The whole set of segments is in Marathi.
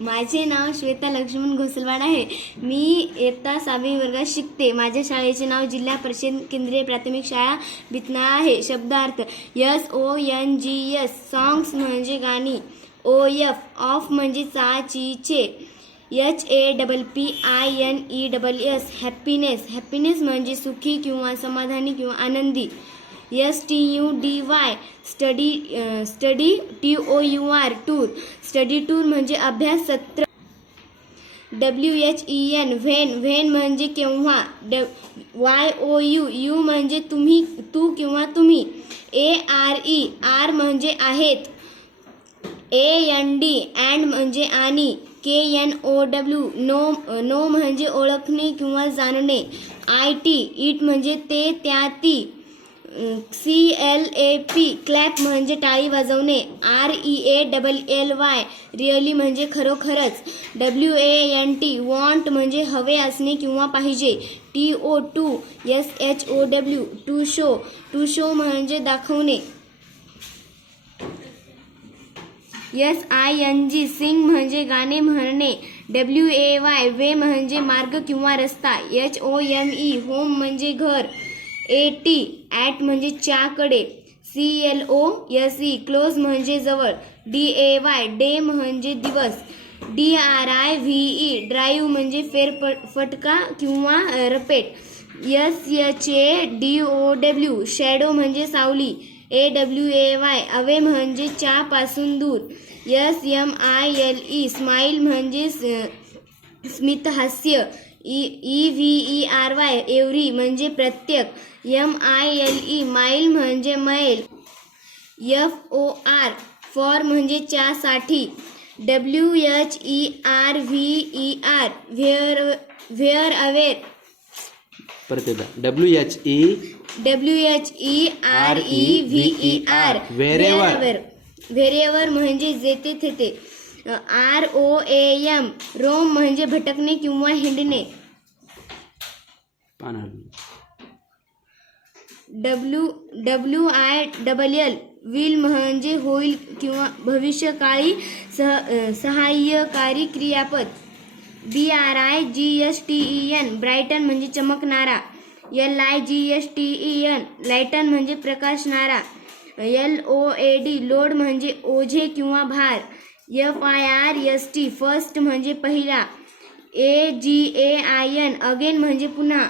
माझे नाव श्वेता लक्ष्मण घोसलवाड आहे. मी इयत्ता 6वी वर्गात शिकते. माझ्या शाळेचे नाव जिल्हा परिषद केंद्रीय प्राथमिक शाळा बितनाळा आहे. शब्दार्थ: SONGS सॉंग्स म्हणजे गाणी, OF ऑफ म्हणजे चे, HAPPINESS हॅपीनेस म्हणजे सुखी किंवा समाधानी किंवा आनंदी, STUDY study TOUR study tour म्हणजे अभ्यास सत्र, WHEN व्हेन म्हणजे केव्हा, YOU म्हणजे तुम्ही, तू किंवा तुम्ही, ARE म्हणजे आहेत, AND म्हणजे आणि, KNOW नो म्हणजे ओळखणे किंवा जाणणे, IT म्हणजे ते त्या ती, CLAP क्लॅप म्हणजे टाळी वाजवणे, REALLY रिअली म्हणजे खरोखरच, WANT म्हणजे हवे असणे किंवा पाहिजे, TOSHOW टू शो म्हणजे दाखवणे, SING सिंग म्हणजे गाणे म्हणणे, WAY वे म्हणजे मार्ग किंवा रस्ता, HOME होम म्हणजे घर, AT म्हणजे च्याकडे, CLOSE क्लोज म्हणजे जवळ, DAY डे म्हणजे दिवस, DRIVE ड्राईव्ह म्हणजे फेरफटका किंवा रपेट, SHADOW शॅडो म्हणजे सावली, AWAY अवे म्हणजे च्या पासून दूर, SMILE स्माईल म्हणजे स्मित हास्य, EVERY एव्हरी म्हणजे प्रत्येक, MILE माईल म्हणजे मैल, FOR फॉर म्हणजे साठी, WHERVER where aware WHEREVER wherever म्हणजे जेथे तेथे, ROAM रोम म्हणजे भटकणे किंवा हिंडणे, WILL विल म्हणजे होईल किंवा भविष्यकाळी सहाय्यकारी क्रियापद, BRIGSTEN ब्रायटन म्हणजे चमकणारा, LIGHTEN लायटन म्हणजे प्रकाशणारा, LOAD लोड म्हणजे ओझे किंवा भार, FIRST फर्स्ट म्हणजे पहिला, AGAIN अगेन म्हणजे पुन्हा,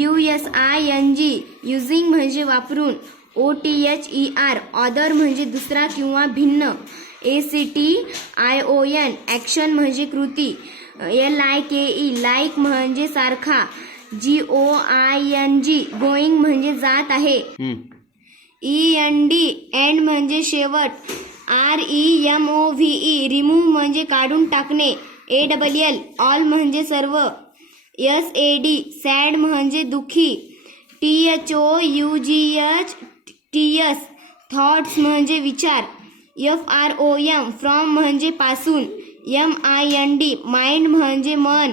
USING युजिंग म्हणजे वापरून, OTHER ऑदर म्हणजे दुसरा किंवा भिन्न, ACTION ॲक्शन म्हणजे कृती, LIKE लाईक म्हणजे सारखा, GOING गोईंग म्हणजे जात आहे, END एंड म्हणजे शेवट, REMOVE रिमूव्ह म्हणजे काढून टाकणे, ALL ऑल म्हणजे सर्व, SAD सॅड म्हणजे दुःखी, THOUGH थॉट्स म्हणजे विचार, FROM फ्रॉम म्हणजे पासून, MIND माइंड म्हणजे मन,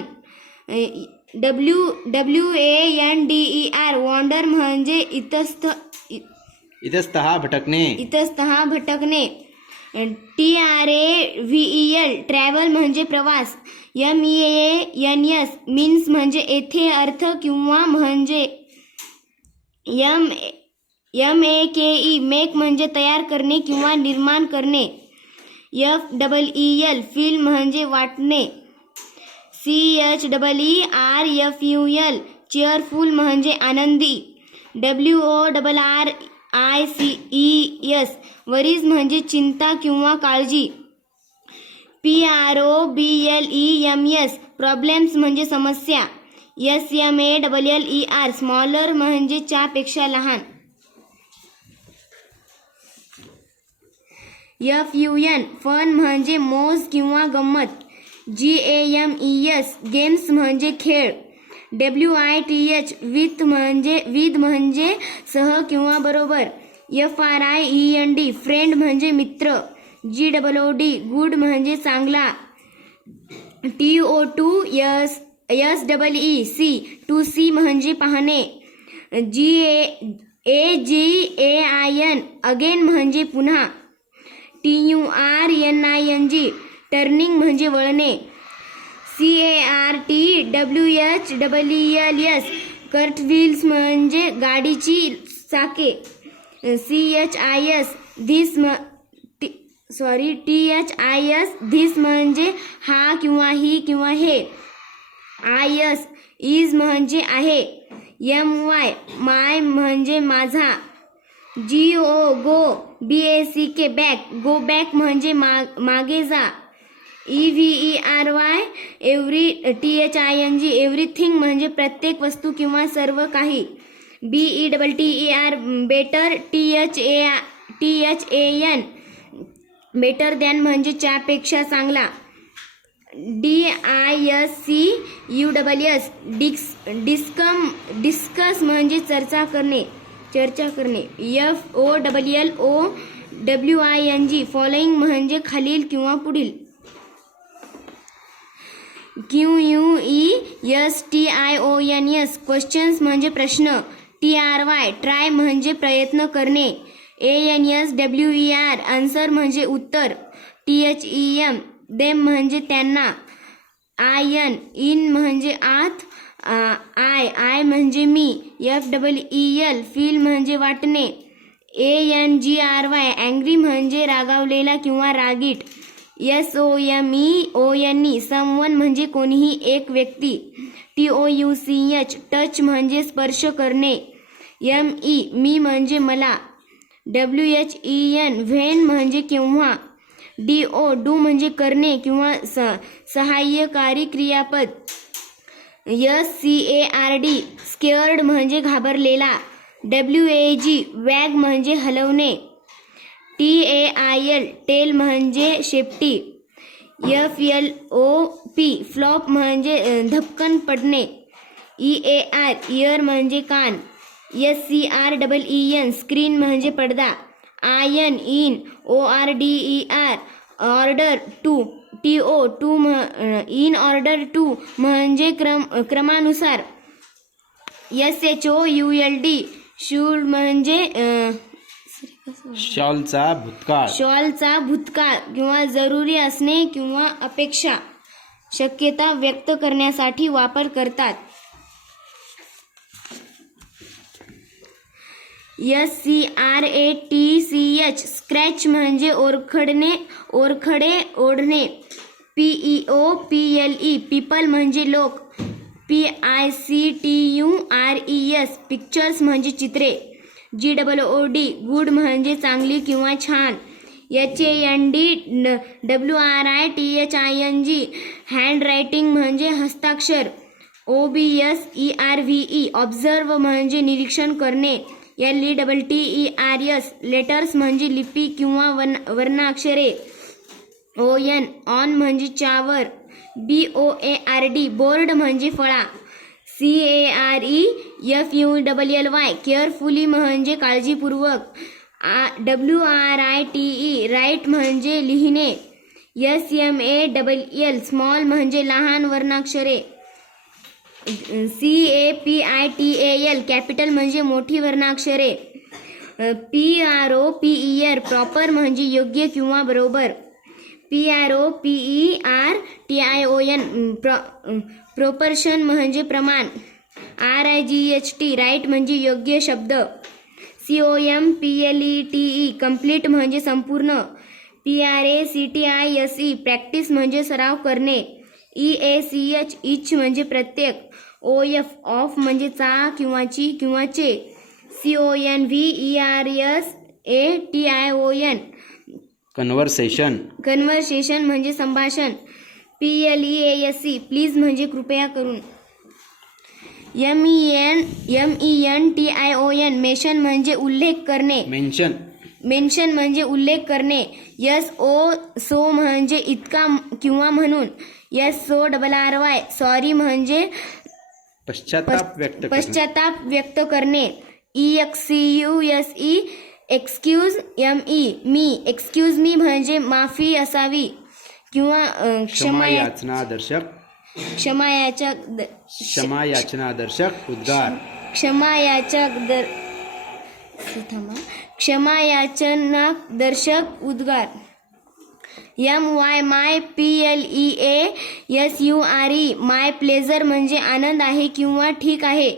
WANDER वॉन्डर म्हणजे इतस्तः भटकणे, TRAVEL ट्रॅव्हल म्हणजे प्रवास, MEANS मीन्स म्हणजे येथे अर्थ किंवा म्हणजे, MAKE मेक म्हणजे तयार करणे किंवा निर्माण करणे, FEEL फील म्हणजे वाटणे, CHEERFUL चेअरफुल म्हणजे आनंदी, WORRICES वरीज म्हणजे चिंता किंवा काळजी, PROBLEMS प्रॉब्लेम्स म्हणजे समस्या, SMALLER स्मॉलर म्हणजे च्यापेक्षा लहान, FUN फन म्हणजे मौज किंवा गंमत, GAMES गेम्स म्हणजे खेळ, WITH विथ म्हणजे सह किंवा बरोबर, FRIEND फ्रेंड म्हणजे मित्र, GOOD गुड म्हणजे चांगला, TOTOSEEC टू सी म्हणजे पाहणे, AGAIN अगेन म्हणजे पुन्हा, TURNING टर्निंग म्हणजे वळणे. CARTWHEELS कार्टव्हील्स म्हणजे गाडीची चाके. THIS धिस म्हणजे हा किंवा ही किंवा हे. IS इज म्हणजे आहे. MY माय म्हणजे माझा. GO गो. BACK बॅक गो बॅक म्हणजे मागे जा. EVERY THING एव्हरीथिंग म्हणजे प्रत्येक वस्तू किंवा सर्व काही. BETTER better. THAN better than म्हणजे त्यापेक्षा चांगला. DISCUS डिस्कस म्हणजे चर्चा करणे. FOLLOWING फॉलोइंग म्हणजे खालील किंवा पुढील. QUESTIONS क्वेश्चन्स म्हणजे प्रश्न. TRY ट्राय म्हणजे प्रयत्न करणे. ANSWER आन्सर म्हणजे उत्तर. THEM देम म्हणजे त्यांना. IN म्हणजे आत. I म्हणजे मी. FEEL फील म्हणजे वाटणे. ANGRY अँग्री म्हणजे रागावलेला किंवा रागीट. SOMEONE समवन म्हणजे कोणीही एक व्यक्ती. TOUCH टच म्हणजे स्पर्श करणे. ME मी म्हणजे मला. WHEN व्हेन म्हणजे केव्हा. DO डू म्हणजे करणे किंवा सहाय्यकारी क्रियापद. SCARD स्केअर्ड म्हणजे घाबरलेला. WAG वॅग म्हणजे हलवणे. TAIL टेल म्हणजे शेपटी. FLOP फ्लॉप म्हणजे धपकन पडणे. EAR इयर म्हणजे कान. SCREEN स्क्रीन म्हणजे पडदा. IN ORDER order to. TO to in order to म्हणजे क्रमानुसार. SHOULD शूड म्हणजे शॉलचा भूतकाळ किंवा जरुरी असणे किंवा अपेक्षा शक्यता व्यक्त करण्यासाठी वापर करतात. SCRATCH स्क्रॅच म्हणजे ओरखडे ओढणे. PEOPLE पीपल म्हणजे लोक. PICTURES पिक्चर्स म्हणजे चित्रे. GOOD गुड म्हणजे चांगली किंवा छान. HANDWRITHING हँड रायटिंग म्हणजे हस्ताक्षर. OBSERVE ऑब्झर्व म्हणजे निरीक्षण करणे. LETTERS लेटर्स म्हणजे लिपी किंवा वर्णाक्षरे. ON ऑन म्हणजे चावर. BOARD बोर्ड म्हणजे फळा. CAREFULLY केअरफुली म्हणजे काळजीपूर्वक. WRITE राईट म्हणजे लिहिणे. SMALL स्मॉल म्हणजे लहान वर्णाक्षरे. CAPITAL कॅपिटल म्हणजे मोठी वर्णाक्षरे. PROPER प्रॉपर म्हणजे योग्य किंवा बरोबर. PROPERTION प्रोपर्शन म्हणजे प्रमाण. RIGHT राईट म्हणजे योग्य शब्द. COMPLETE कम्प्लीट म्हणजे संपूर्ण. PRACTISE प्रॅक्टिस म्हणजे सराव करणे. EACH इच म्हणजे प्रत्येक. OF ऑफ म्हणजे चा किंवा ची किंवा चे. CONVERSATION कन्व्हर्सेशन म्हणजे संभाषण. PLEASE प्लीज म्हणजे कृपया करून. MENTION मेन्शन म्हणजे उल्लेख करणे. मेन्शन म्हणजे उल्लेख करणे. SO म्हणजे इतका किंवा म्हणून. SORRY सॉरी म्हणजे पश्चाताप व्यक्त करणे. EXCUSE excuse me excuse me म्हणजे माफी असावी किंवा क्षमायाचनादर्शक उद्गार. क्षमायाचनादर्शक उद्गार. MY my PLEASURE my pleasure म्हणजे आनंद आहे किंवा ठीक आहे.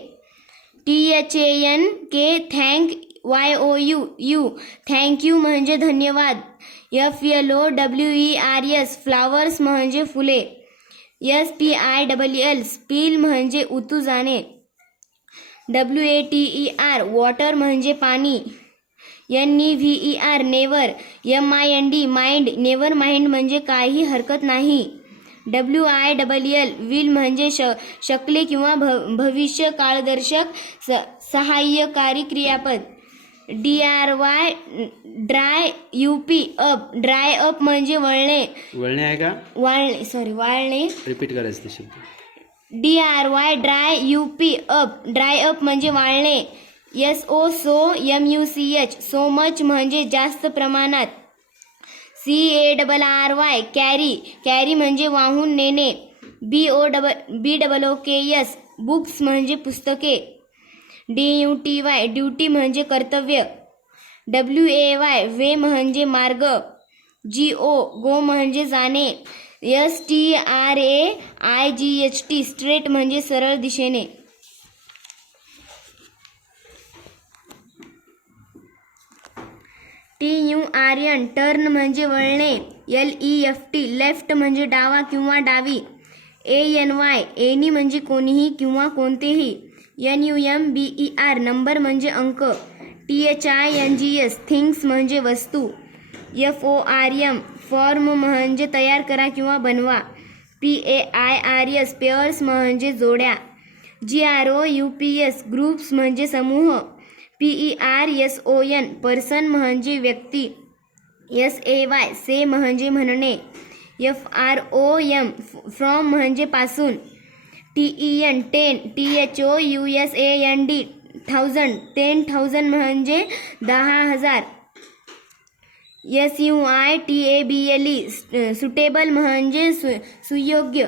THANK थँक YOU थँक्यू म्हणजे धन्यवाद. FLOWERS फ्लावर्स म्हणजे फुले. SPILL स्पिल म्हणजे उतू जाणे. WATER वॉटर म्हणजे पाणी. NEVER never. MIND mind never mind म्हणजे काही हरकत नाही. WILL विल म्हणजे शकले किंवा भविष्य काळदर्शक सहाय्यकारी क्रियापद. DRY dry UP up dry up म्हणजे वळणे. वळणे आहे का? वाळणे. रिपीट करायचं ते शब्द. DRY dry UP up dry up म्हणजे वाळणे. SO MUCH सो मच म्हणजे जास्त प्रमाणात. CARRY कॅरी म्हणजे वाहून नेणे. BOOKS बुक्स म्हणजे पुस्तके. DUTY ड्युटी म्हणजे कर्तव्य. WAY वे म्हणजे मार्ग. गो म्हणजे जाणे. STRAIGHT स्ट्रेट म्हणजे सरळ दिशेने. TURN टर्न म्हणजे वळणे. LEFT लेफ्ट म्हणजे डावा किंवा डावी. ANY एनी म्हणजे कोणीही किंवा कोणतेही. NUMBER नंबर म्हणजे अंक. THINGS थिंग्स म्हणजे वस्तू. FORM फॉर्म म्हणजे तयार करा किंवा बनवा. PAIRS पेअर्स म्हणजे जोड्या. GROUPS ग्रुप्स म्हणजे समूह. PERSON पर्सन म्हणजे व्यक्ती. SAY से म्हणजे म्हणणे. FROM फ्रॉम म्हणजे पासून. TEN 10 THOUSAND 10,000 म्हणजे 10,000. SUITABLE सुटेबल म्हणजे सुयोग्य.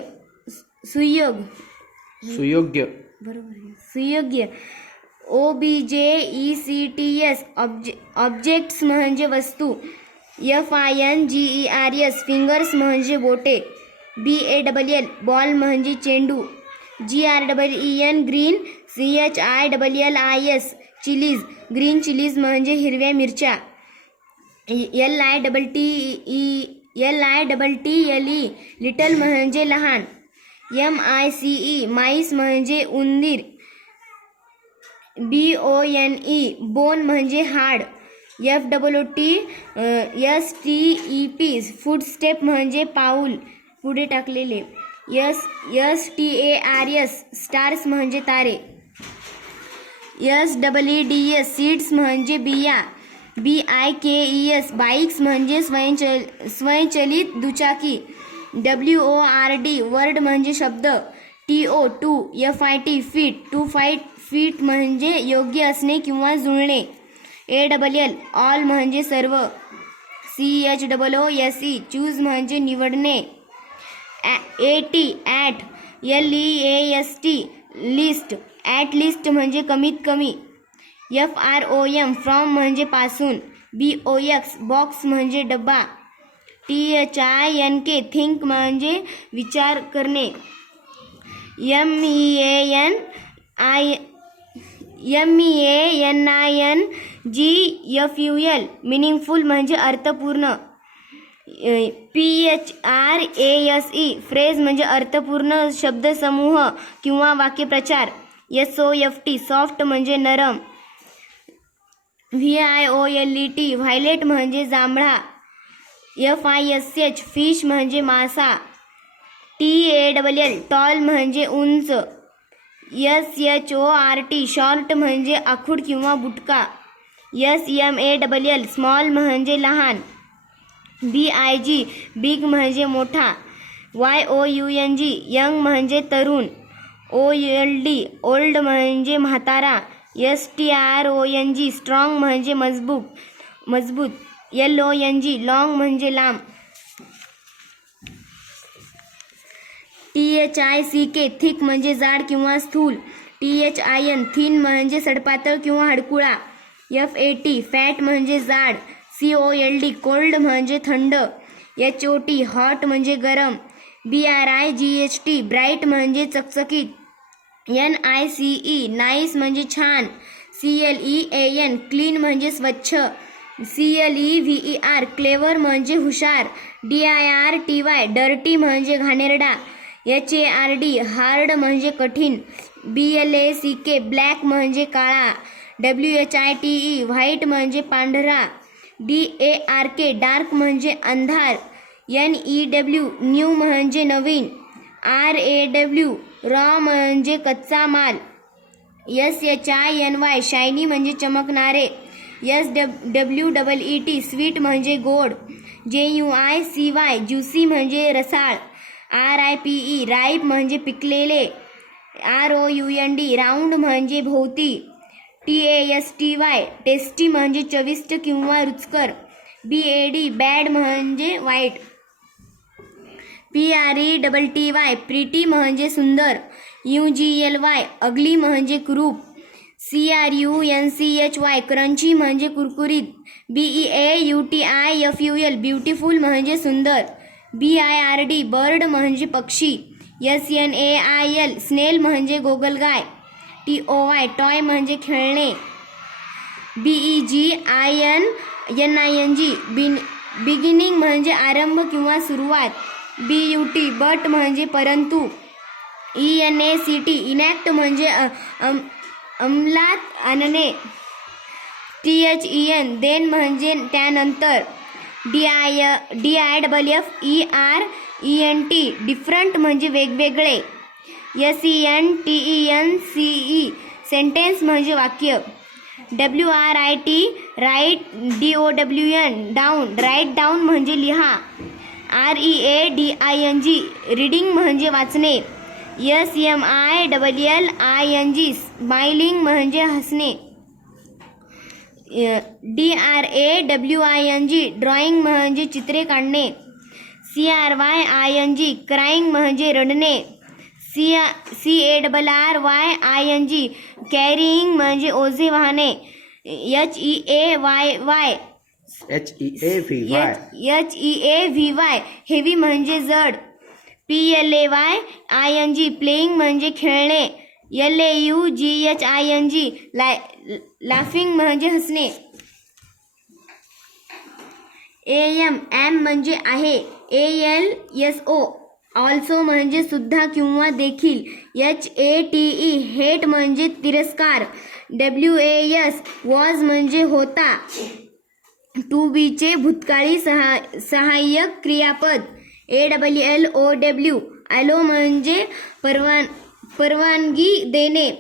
OBJECTS ऑब्जेक्ट्स म्हणजे वस्तू. FINGERS फिंगर्स म्हणजे बोटे. BALL बॉल म्हणजे चेंडू. GREEN green. CHILLIS chillies green chillies म्हणजे हिरव्या मिरच्या. LITTLE लिटल म्हणजे लहान. MICE माईस म्हणजे उंदीर. BONE बोन म्हणजे हाड. FTTEP फुटस्टेप म्हणजे पाऊल पुढे टाकलेले. STARS स्टार्स म्हणजे तारे. SEEDS सीड्स म्हणजे बिया. BIKES बाईक्स म्हणजे स्वयंचलित दुचाकी. WORD वर्ड म्हणजे शब्द. TO2 फीट टू फीट म्हणजे योग्य असणे किंवा जुळणे. ALL ऑल म्हणजे सर्व. CHOOSE चूज म्हणजे निवडणे. AT at LEAST list at least म्हणजे कमीत कमी. FROM फ्रॉम म्हणजे पासून. BOX बॉक्स म्हणजे डबा. THINK थिंक म्हणजे विचार करणे. MEANINGFUL मिनिंगफुल म्हणजे अर्थपूर्ण. PHRASE फ्रेज म्हणजे अर्थपूर्ण शब्दसमूह किंवा वाक्यप्रचार. SOFT सॉफ्ट म्हणजे नरम. VIOLET व्हायलेट म्हणजे जांभळा. FISH फिश म्हणजे मासा. TALL टॉल म्हणजे उंच. SHORT शॉर्ट म्हणजे आखूड किंवा बुटका. SMALL स्मॉल म्हणजे लहान. BIG बिग म्हणजे मोठा. YOUNG यंग म्हणजे तरुण. OLD ओल्ड म्हणजे म्हातारा. STRONG स्ट्रॉंग म्हणजे मजबूत. LONG लॉंग म्हणजे लांब. THICK थिक म्हणजे जाड किंवा स्थूल. THIN थिन म्हणजे सडपातळ किंवा हडकुळा. FAT फॅट म्हणजे जाड. COLD कोल्ड म्हणजे थंड. HOT हॉट म्हणजे गरम, BRIGHT ब्राईट म्हणजे चकचकीत, NICE नाईस म्हणजे छान, CLEAN क्लीन म्हणजे स्वच्छ, CLEVER क्लेवर म्हणजे हुशार, DIRTY डर्टी म्हणजे घाणेरडा, HARD हार्ड म्हणजे कठीण, BLACK ब्लॅक म्हणजे काळा, WHITE व्हाईट म्हणजे पांढरा, DARK डार्क म्हणजे अंधार, NEW न्यू म्हणजे नवीन, RAW रॉ म्हणजे कच्चा माल, SHINY शायनी म्हणजे चमकणारे, SWEET स्वीट म्हणजे गोड, JUICY ज्युसी म्हणजे रसाळ, RIPE राईप म्हणजे पिकलेले, ROUND राऊंड म्हणजे भोवती, TASTY टेस्टी म्हणजे चविष्ट किंवा रुचकर, BAD बॅड म्हणजे वाईट, PRETTY प्रिटी म्हणजे सुंदर, UGLY अगली म्हणजे कुरूप, CRUNCHY क्रंची म्हणजे कुरकुरीत, BEAUTIFUL ब्युटिफुल म्हणजे सुंदर, BIRD बर्ड म्हणजे पक्षी, SNAIL स्नेल म्हणजे गोगलगाय, TOY टॉय म्हणजे खेळणे, BEGINNING बिगिनिंग म्हणजे आरंभ किंवा सुरुवात, BUT बट म्हणजे परंतु, ENACT इनॅक्ट म्हणजे अंमलात आणणे, THEN देन म्हणजे त्यानंतर, DIFFERENT डिफरंट म्हणजे वेगवेगळे, SENTENCE सेंटेन्स म्हणजे वाक्य, WRIT write, DOWN down write down म्हणजे लिहा, READING रीडिंग म्हणजे वाचणे, SMILLING स्माइलिंग म्हणजे हसणे, DRAWING ड्रॉइंग म्हणजे चित्रे काढणे, CRYING क्राईंग म्हणजे रडणे, CARRYING कॅरिंग म्हणजे ओझे वाहणे, HEAVY हेवी म्हणजे जड, PLAYING प्लेइंग म्हणजे खेळणे, LAUGHING लाफिंग म्हणजे हसणे, AM म्हणजे आहे, ALSO ऑल्सो म्हणजे सुद्धा किंवा देखील, HATE हेट म्हणजे तिरस्कार, WAS वॉज म्हणजे होता, टू बीचे भूतकाळी सहाय्यक क्रियापद, ALLOW ॲलो म्हणजे परवानगी देणे,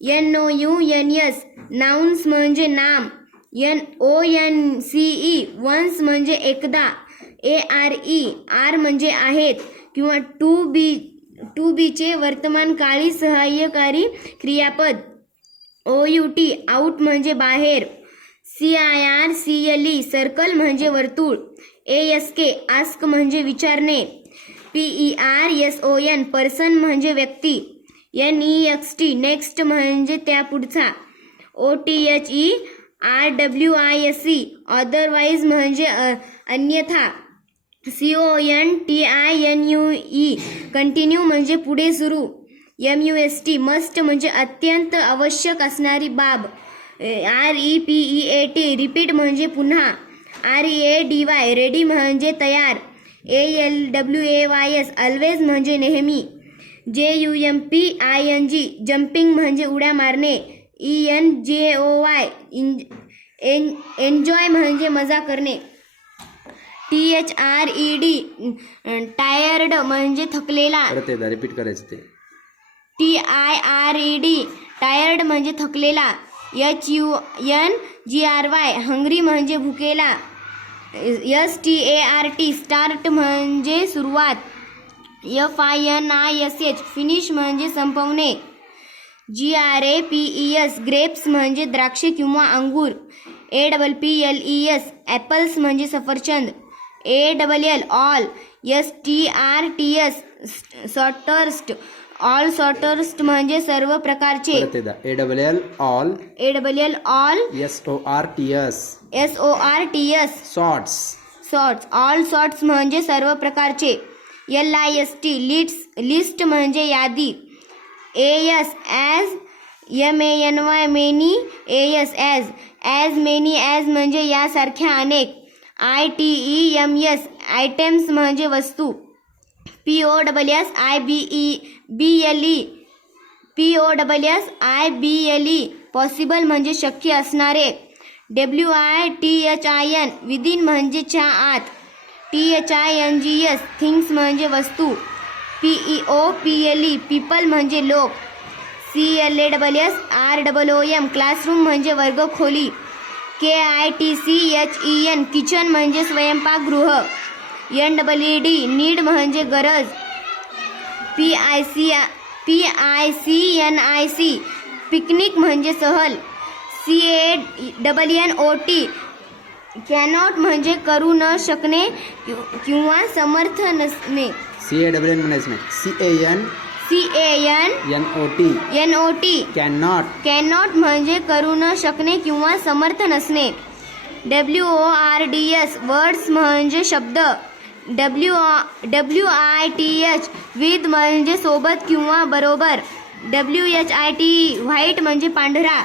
NOUNS नाउन्स म्हणजे नाम, ONCE वन्स म्हणजे एकदा, ARE आर म्हणजे आहेत किंवा टू बीचे वर्तमानकाळी सहाय्यकारी क्रियापद, OUT आउट म्हणजे बाहेर, CIRCLE सर्कल म्हणजे वर्तुळ, ASK आस्क म्हणजे विचारणे, PERSON पर्सन म्हणजे व्यक्ती, NEXT नेक्स्ट म्हणजे त्यापुढचा, OTHERWISE अदरवाईज म्हणजे अन्यथा, CONTINUE कंटिन्यू म्हणजे पुढे सुरू, MUST मस्ट म्हणजे अत्यंत आवश्यक असणारी बाब, REPEAT रिपीट म्हणजे पुन्हा, READY रेडी म्हणजे तयार, ALWAYS ऑलवेज म्हणजे नेहमी, JUMPING जम्पिंग म्हणजे उड्या मारणे, ENJOY एन्जॉय म्हणजे मजा करणे, THRED टायर्ड म्हणजे थकलेला, रिपीट करायचं ते, TIRED टायर्ड म्हणजे थकलेला, HUNGRY हंग्री म्हणजे भुकेला, START स्टार्ट म्हणजे सुरुवात, FINISH फिनिश म्हणजे संपवणे, GRAPES ग्रेप्स म्हणजे द्राक्षे किंवा अंगूर, APPLES ॲपल्स म्हणजे सफरचंद, ALL all, STRTS sorts all sorts म्हणजे सर्व प्रकारचे, ALL all, ALL all, SORTS SORTS sorts sorts. All sorts म्हणजे सर्व प्रकारचे. LIST लिस्ट म्हणजे यादी. AS as MANY many. AS as many as म्हणजे यासारख्या अनेक. ITEMS आयटेम्स म्हणजे वस्तू. POSSIBLE पॉसिबल म्हणजे शक्य असणारे. WITHIN विदिन म्हणजे च्या आत. THINGS थिंग्स म्हणजे वस्तू. PEOPLE पीपल म्हणजे लोक. CLASSROOM क्लासरूम म्हणजे वर्गखोली. KITCHEN किचन म्हणजे स्वयंपाकगृह. NEED नीड म्हणजे गरज. PICNIC पिकनिक म्हणजे सहल. CANNOT कॅनॉट म्हणजे करू न शकणे किंवा समर्थ नसणे. CANN म्हणायचं नाही. CANNOT कॅनॉट म्हणजे करू न शकणे किंवा समर्थ नसणे. WORDS वर्ड्स म्हणजे शब्द. WITH विथ म्हणजे सोबत किंवा बरोबर. WHITE व्हाईट म्हणजे पांढरा.